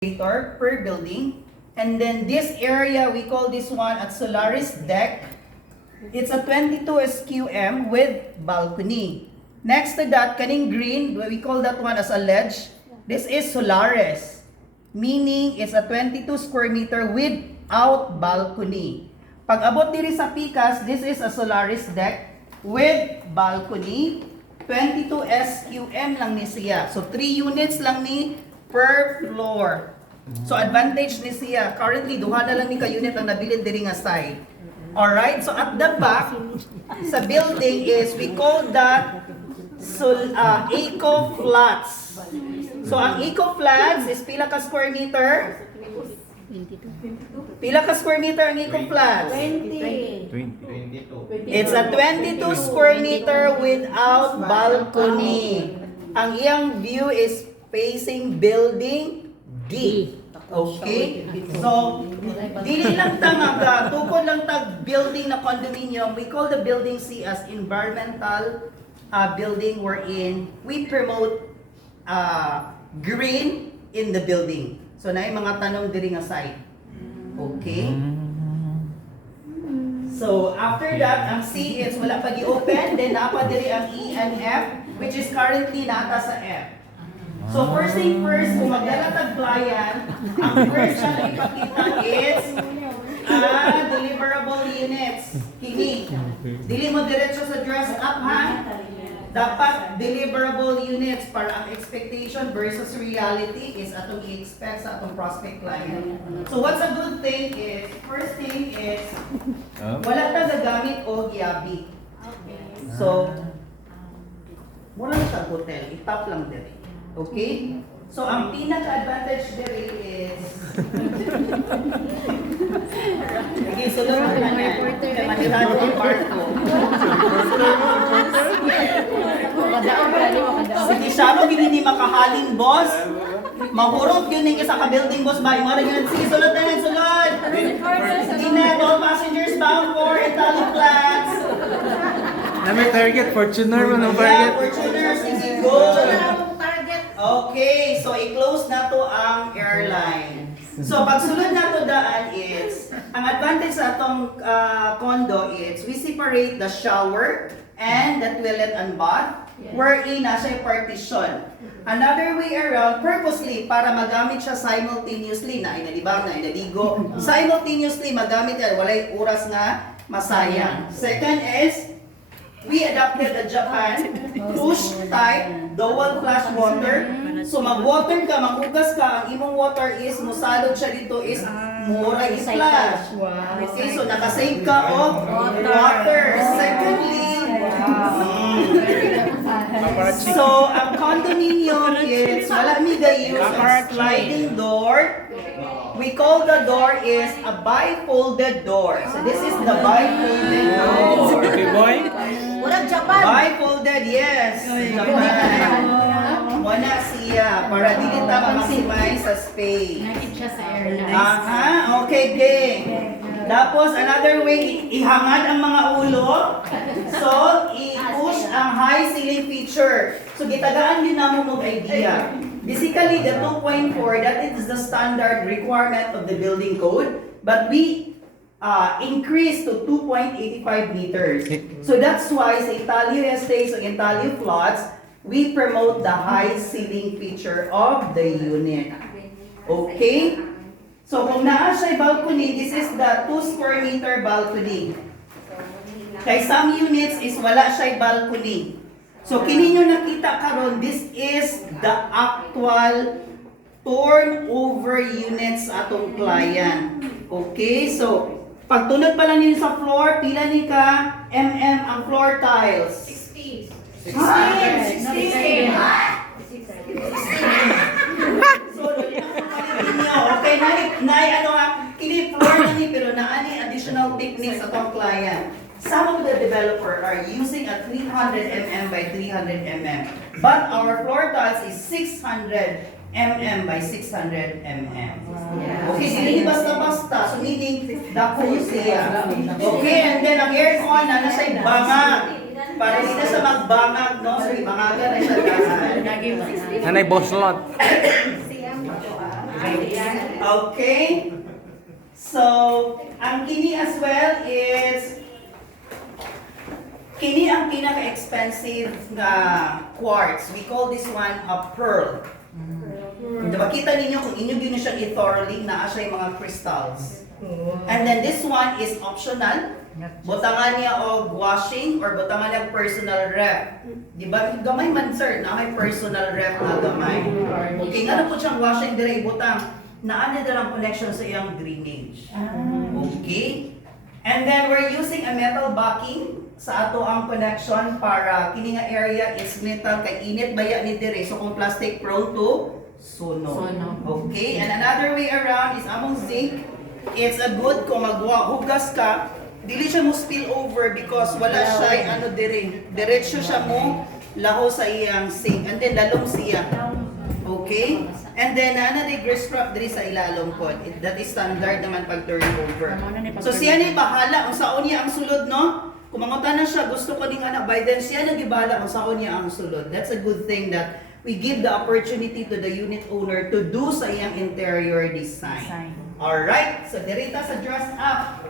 per building. And then this area, we call this one at Solaris deck. It's a 22 SQM with balcony. Next to that, kaning green, we call that one as a ledge. This is Solaris, meaning it's a 22 square meter without balcony. Pag abot diri sa Picas, this is a Solaris deck with balcony. 22 SQM lang ni siya. So 3 units lang ni per floor. So advantage ni siya. Currently, duha na lang ni ka-unit ang nabilin diri nga side. Alright, so at the back sa building is, we call that Eco Flats. So ang Eco Flats is pila ka square meter? 22. Pila ka square meter ang Eco Flats? 20. 22. It's a 22 square meter without balcony. Ang iyang view is facing building D. Okay? So, dili lang tanga tukod lang tag building na condominium. We call the building C as environmental building wherein we promote green in the building. So, naay mga tanong diri nga side. Okay? So, after that, ang C is wala pa gi-open. Then, napa diri ang E and F, which is currently nata sa F. So, first thing first, kung maglalatag client, ang first siya na ipakita is deliverable units. Kini. Dili mo diretso sa dress up, ha? Dapat deliverable units para ang expectation versus reality is atong i-expect sa atong prospect client. So, what's a good thing is, first thing is, wala ta gagamit o giabi. So, mura na siya hotel, itap lang diri. Okay? So, ang pinaka-advantage diri is sige, sunod na lang yan. Kamanitado ang barko. Sige, siya mo gini makahalin, boss. Mahurot yun yung isa ka-building, boss. Ba, yung mga sige, sunod na lang, sunod. Sige na, all passengers bound for Italian Flats. Na may target, Fortuner mo ng Yeah, target. Fortuner, sige, go. Okay, so i-close na to ang airline. So pagsulod na to daan is, ang advantage sa atong condo is, we separate the shower and the toilet and bath, wherein na siya partition. Another way around, purposely, para magamit siya simultaneously, na inalibang, na inaligo, simultaneously magamit yan, walay oras nga masayang. Second is, we adopted the Japan push type dual flash water. So mag-water ka, maghugas ka, ang imong water is musalod siya dito is mura i-splash. Okay, so nakasave ka of water. Secondly, so ang condominium is wala mi use a sliding door. We call the door is a bifolded door. So this is the bifolded door. Okay, boy. Walang Japan. Bifolded, yes. Japan. Wala siya. Para dili ta ma-maximize sa space. Nakit siya sa airlines. Aha, okay, gang. Tapos, another way, ihangad ang mga ulo. So, i-push ang high ceiling feature. So, gitagaan din namin mag idea. Basically, the 2.4, that is the standard requirement of the building code. But we increase to 2.85 meters. So that's why sa Italio Estates o Italio Plots, we promote the high ceiling feature of the unit. Okay? So kung naa siya balcony, this is the 2 square meter balcony. Kay some units is wala siya balcony. So kini nyo nakita karon, this is the actual turnover units atong client. Okay? So pagtunod pa lang ninyo sa floor, pila ni ka ang floor tiles? 60. 16. So, dali na kung palitin nyo. Okay, ano nga, kini floor na ni, pero naani additional techniques sa itong client. Some of the developer are using a 300 mm by 300 mm. But our floor tiles is 600 mm by 600 mm. Okay, hindi basta-basta. So, meaning, dako siya. Okay, and then ang aircon na nasa bangag. Para hindi na siya magbangag, no? So, bangagan na siya dahil. Nanay boss lot. Okay? So, ang kini as well is kini ang pinaka-expensive na quartz. We call this one a pearl. Diba, kita ninyo kung inyo gina siya i-thoroughly, naa siya yung mga crystals. And then this one is optional. Butangan niya og washing or butangan niya personal ref. Diba, gamay man sir, na may personal ref na gamay. Okay, nga na po siyang washing dire ibutang. Naa na dalang connection sa iyang drainage. Okay? And then we're using a metal backing sa ato ang connection para kini nga area is metal kay init baya ni dire. So kung plastic prone to sunog. Okay? And another way around is among zinc. It's a good kung maghugas ka, dili siya mo spill over because wala siya ano dire. Diretso siya mo laho sa iyang sink and then lalong siya. Okay? And then ana di grease trap diri sa ilalong pod. That is standard naman pag turn over. So siya ni bahala kung saon niya ang sulod no? Kung mangutan na siya gusto ko ning anak by then siya nagibahala kung saon niya ang sulod. That's a good thing that we give the opportunity to the unit owner to do sa iyang interior design. Alright, so dirita sa dress up.